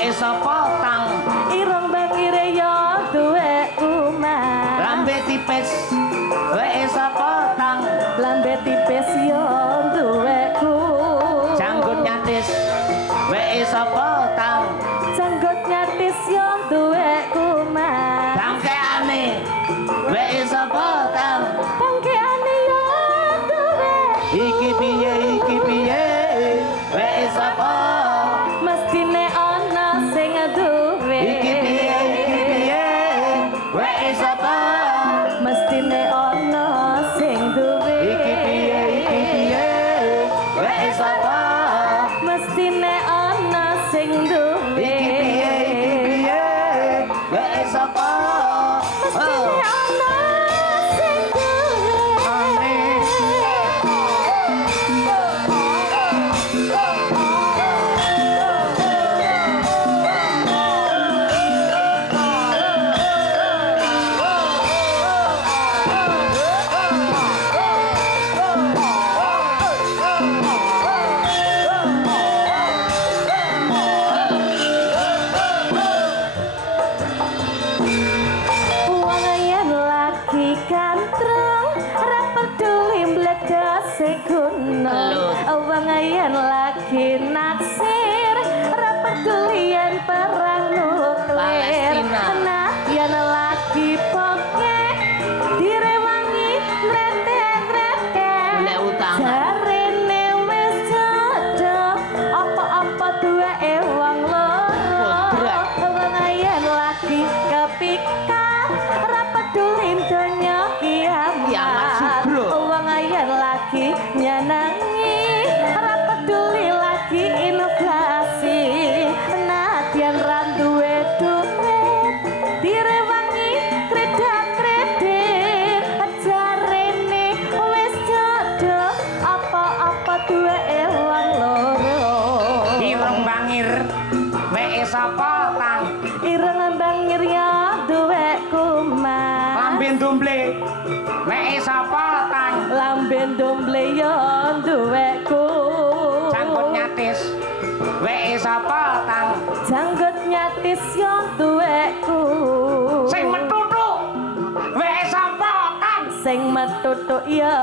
Weke sapa tang ireng bangire yo duwe umah lambe tipis weke sapa tang lambe tipis yo duwe ku janggut nyatis weke sapa tang janggut nyatis yo duwe umah bangkeane weke sapa tang bangkeane yo duwe iki piye weke sapa mestine ana sing duwe iki piye weke sapa mestine ana sing duwe iki piye weke sapa mestine ana sing duwe iki piye weke sapa mestine ana sing duwe wong yen lagi kantrong ora peduli mbledose gunung wong yen lagi naksir ora peduli yen perang nuklir Palestina. nah yen lagi poke direwangi nrete-nrete Golek utang. jarene wis cocok apa-apa duweke wong Kodrak. loro wong yen lagi kepikat ora peduli donya Kiamat kiamat subro. wong yen lagi nyenengi ora peduli lagi inflasi nadyan ra duwe duit direwangi kredit jarene wis cocok apa-apa duweke wong loro ireng bangir weke sapa tang ireng bangir ya duwe kuman lambe domble weke sapa tang lambe domble ya duwe ku janggut nyatis weke sapa tang janggut nyatis ya duwe ku sing metutu weke sapa tang sing metutuk ya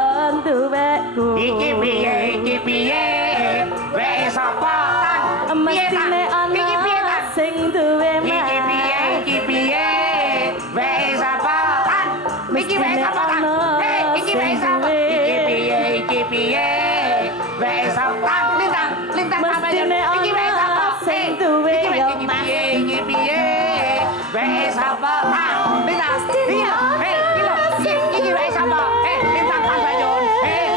duwe ku iki piye weke sapa tang mestine iki piye ana tang sing duwe iki piye weke sapa tang iki weke sapa tang iki weke sapa iki piye weke sapa tang lintang mestine iki weke sapa ana sing duwe ya iki piye weke sapa tang lintang iki iki weke sapa lintang Mas Bayun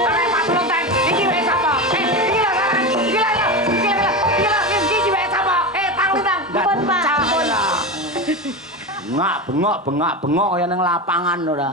arek Mas Luntang iki weke sapa iki weke sapa tang lintang Pun, Pak. bengok kaya nang lapangan ora